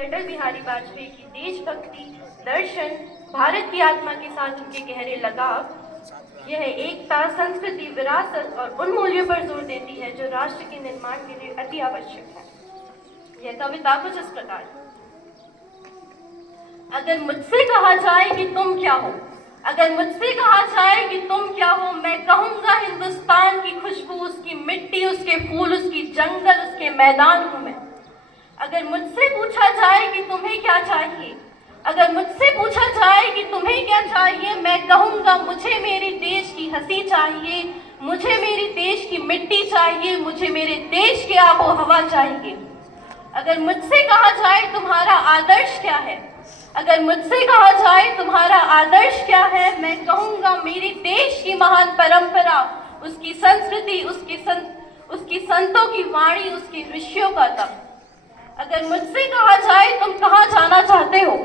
अटल बिहारी वाजपेयी की देशभक्ति, दर्शन, भारत की आत्मा के साथ उनके गहरे लगाव, यह एकता, संस्कृति, विरासत और उन मूल्यों पर जोर देती है जो राष्ट्र के निर्माण के लिए अति आवश्यक है। यह कविता कुछ इस प्रकार: अगर मुझसे कहा जाए कि तुम क्या हो, अगर मुझसे कहा जाए कि तुम क्या हो, मैं कहूंगा हिंदुस्तान की खुशबू, उसकी मिट्टी, उसके फूल, उसकी जंगल, उसके मैदान हूं मैं। अगर मुझसे पूछा जाए कि तुम्हें क्या चाहिए, अगर मुझसे पूछा जाए कि तुम्हें क्या चाहिए, मैं कहूंगा मुझे मेरे देश की हंसी चाहिए, मुझे मेरे देश की मिट्टी चाहिए, मुझे मेरे देश की आबो हवा चाहिए। अगर मुझसे कहा जाए तुम्हारा आदर्श क्या है, अगर मुझसे कहा जाए तुम्हारा आदर्श क्या है, मैं कहूंगा मेरे देश की महान परंपरा, उसकी संस्कृति, उसकी संतों की वाणी, उसके ऋषियों का तप। अगर मुझसे कहा जाए तुम कहाँ जाना चाहते हो,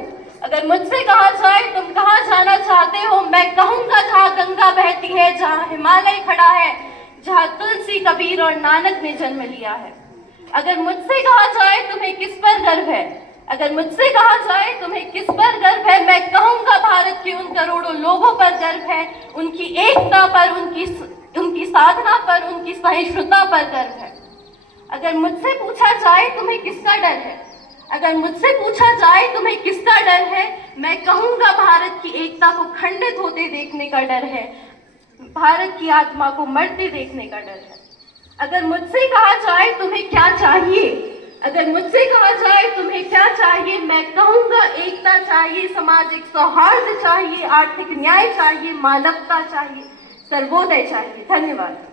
अगर मुझसे कहा जाए तुम कहाँ जाना चाहते हो, मैं कहूंगा जहाँ गंगा बहती है, जहाँ हिमालय खड़ा है, जहाँ तुलसी, कबीर और नानक ने जन्म लिया है। अगर मुझसे कहा जाए तुम्हें किस पर गर्व है, अगर मुझसे कहा जाए तुम्हें किस पर गर्व है, मैं कहूंगा भारत के उन करोड़ों लोगों पर गर्व है, उनकी एकता पर, उनकी साधना पर, उनकी सहिष्णुता पर गर्व है। अगर मुझसे पूछा जाए तुम्हें किसका डर है, अगर मुझसे पूछा जाए तुम्हें किसका डर है, मैं कहूंगा भारत की एकता को खंडित होते देखने का डर है, भारत की आत्मा को मरते देखने का डर है। अगर मुझसे कहा जाए तुम्हें क्या चाहिए, अगर मुझसे कहा जाए तुम्हें क्या चाहिए, मैं कहूंगा एकता चाहिए, सामाजिक सौहार्द चाहिए, आर्थिक न्याय चाहिए, मानवता चाहिए, सर्वोदय चाहिए। धन्यवाद।